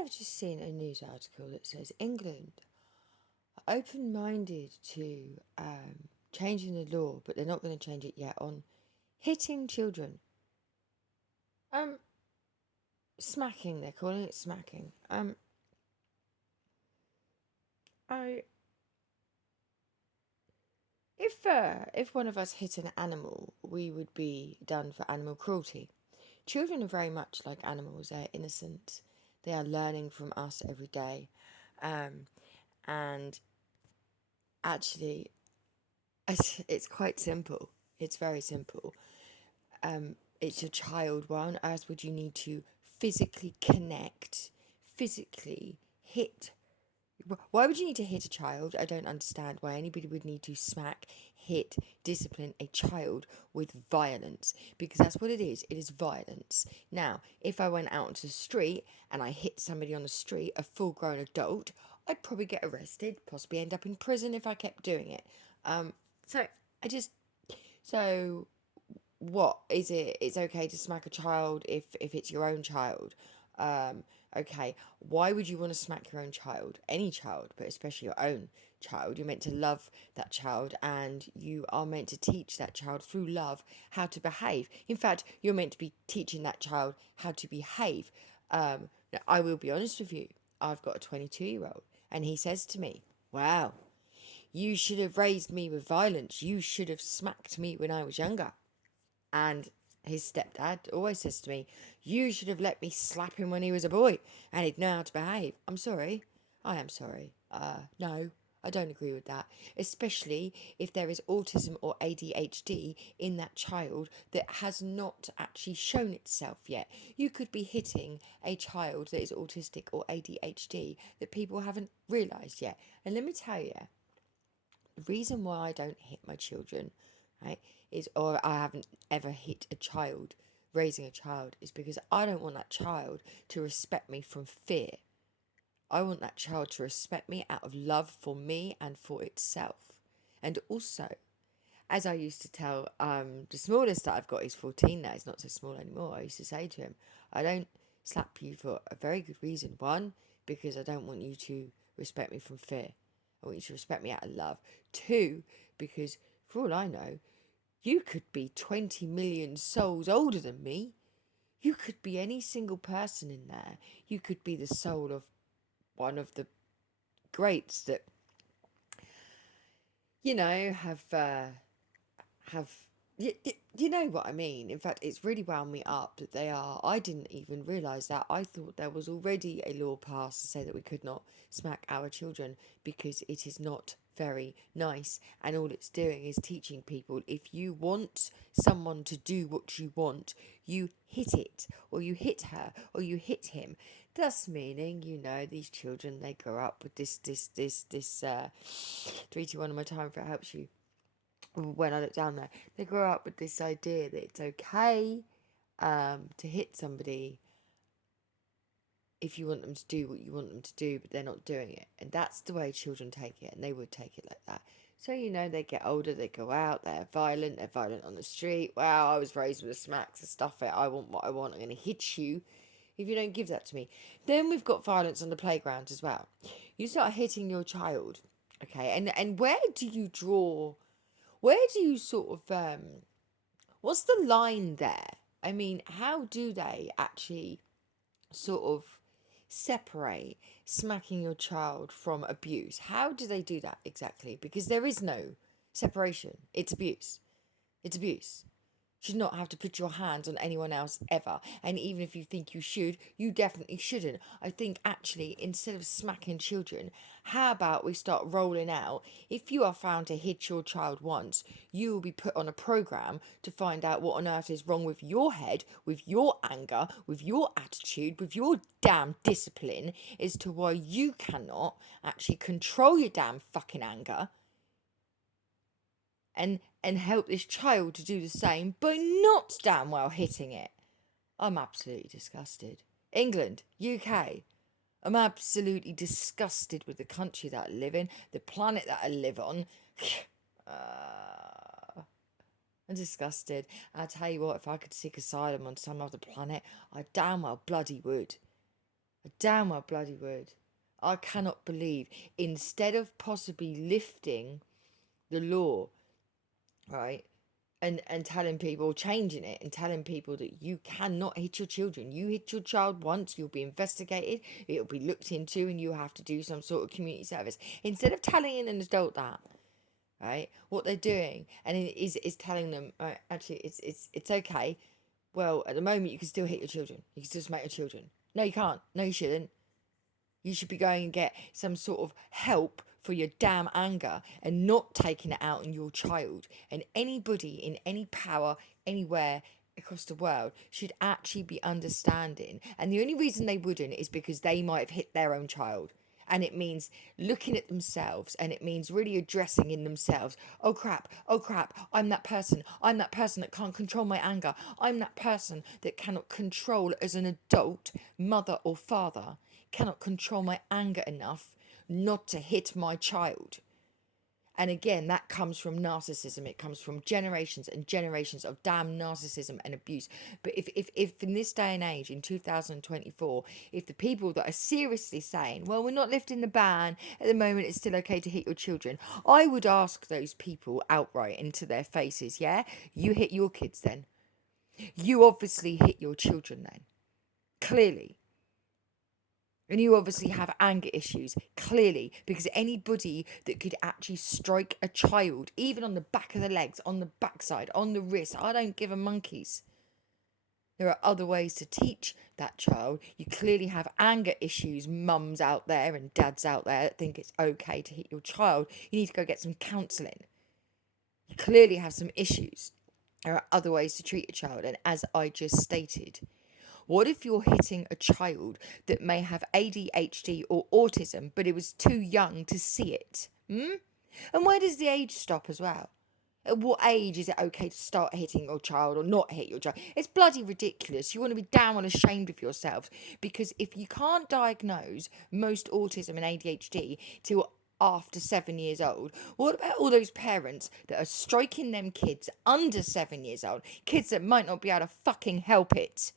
have just seen a news article that says England are open-minded to changing the law, but they're not going to change it yet, on hitting children. Smacking, they're calling it smacking. I if one of us hit an animal, we would be done for animal cruelty. Children are very much like animals. They're innocent. They are learning from us every day. And actually, it's quite simple. It's very simple. It's your child. Why on earth would you need to physically connect, physically hit? Why would you need to hit a child? I don't understand why anybody would need to smack, hit, discipline a child with violence, because that's what it is. It is violence. Now, if I went out onto the street and I hit somebody on the street, a full grown adult, I'd probably get arrested, possibly end up in prison if I kept doing it. So I just so what is it? It's okay to smack a child if it's your own child. Okay, why would you want to smack your own child? Any child, but especially your own child. You're meant to love that child, and you are meant to teach that child through love how to behave. In fact, you're meant to be teaching that child how to behave. Now, I will be honest with you. I've got a 22-year-old, and he says to me, "Wow, you should have raised me with violence. You should have smacked me when I was younger." And his stepdad always says to me, "You should have let me slap him when he was a boy and he'd know how to behave." I'm sorry. I am sorry. No, I don't agree with that. Especially if there is autism or ADHD in that child that has not actually shown itself yet. You could be hitting a child that is autistic or ADHD that people haven't realised yet. And let me tell you, the reason why I don't hit my children, right, or I haven't ever hit a child, raising a child, is because I don't want that child to respect me from fear. I want that child to respect me out of love for me and for itself. And also, as I used to tell the smallest that I've got, he's 14 now, he's not so small anymore. I used to say to him, I don't slap you for a very good reason. One, because I don't want you to respect me from fear. I want you to respect me out of love. Two, because for all I know, you could be 20 million souls older than me. You could be any single person in there. You could be the soul of one of the greats that, have you know what I mean? In fact, it's really wound me up that they are. I didn't even realise that. I thought there was already a law passed to say that we could not smack our children because it is not very nice, and all it's doing is teaching people, if you want someone to do what you want, you hit it, or you hit her, or you hit him. Thus meaning, these children, they grow up with this 3, 2, 1 on my time, if it helps you. When I look down there, they grow up with this idea that it's okay to hit somebody if you want them to do what you want them to do, but they're not doing it. And that's the way children take it, and they would take it like that. So, they get older, they go out, they're violent on the street. Wow, I was raised with a smack, to stuff it. I want what I want. I'm going to hit you if you don't give that to me. Then we've got violence on the playground as well. You start hitting your child, okay? And where do you draw? Where do you sort of what's the line there? I mean, how do they actually sort of separate smacking your child from abuse? How do they do that exactly? Because there is no separation. It's abuse. It's abuse. Should not have to put your hands on anyone else ever. And even if you think you should, you definitely shouldn't. I think actually, instead of smacking children, how about we start rolling out? If you are found to hit your child once, you will be put on a program to find out what on earth is wrong with your head, with your anger, with your attitude, with your damn discipline, as to why you cannot actually control your damn fucking anger and help this child to do the same by not damn well hitting it. I'm absolutely disgusted. England, UK, I'm absolutely disgusted with the country that I live in, the planet that I live on. I'm disgusted. And I tell you what, if I could seek asylum on some other planet, I damn well bloody would. Damn my bloody word. I cannot believe, instead of possibly lifting the law, right, and telling people, changing it and telling people that you cannot hit your children. You hit your child once, you'll be investigated, it'll be looked into, and you have to do some sort of community service. Instead of telling an adult that, right, what they're doing, and it is telling them, right, actually, it's okay. Well, at the moment, you can still hit your children. You can still smack your children. No, you can't. No, you shouldn't. You should be going and get some sort of help for your damn anger and not taking it out on your child. And anybody in any power, anywhere across the world should actually be understanding. And the only reason they wouldn't is because they might have hit their own child. And it means looking at themselves, and it means really addressing in themselves, oh crap, I'm that person. I'm that person that can't control my anger. I'm that person that cannot control, as an adult, mother or father, cannot control my anger enough not to hit my child. And again, that comes from narcissism. It comes from generations and generations of damn narcissism and abuse. But if in this day and age, in 2024, if the people that are seriously saying, well, we're not lifting the ban, at the moment it's still okay to hit your children, I would ask those people outright into their faces, yeah, you hit your kids then. You obviously hit your children then. Clearly. And you obviously have anger issues, clearly, because anybody that could actually strike a child, even on the back of the legs, on the backside, on the wrist, I don't give a monkeys. There are other ways to teach that child. You clearly have anger issues, mums out there and dads out there that think it's okay to hit your child. You need to go get some counselling. You clearly have some issues. There are other ways to treat a child, and as I just stated, what if you're hitting a child that may have ADHD or autism, but it was too young to see it? And where does the age stop as well? At what age is it okay to start hitting your child or not hit your child? It's bloody ridiculous. You want to be damn well ashamed of yourselves, because if you can't diagnose most autism and ADHD till after 7 years old, what about all those parents that are striking them kids under 7 years old, kids that might not be able to fucking help it?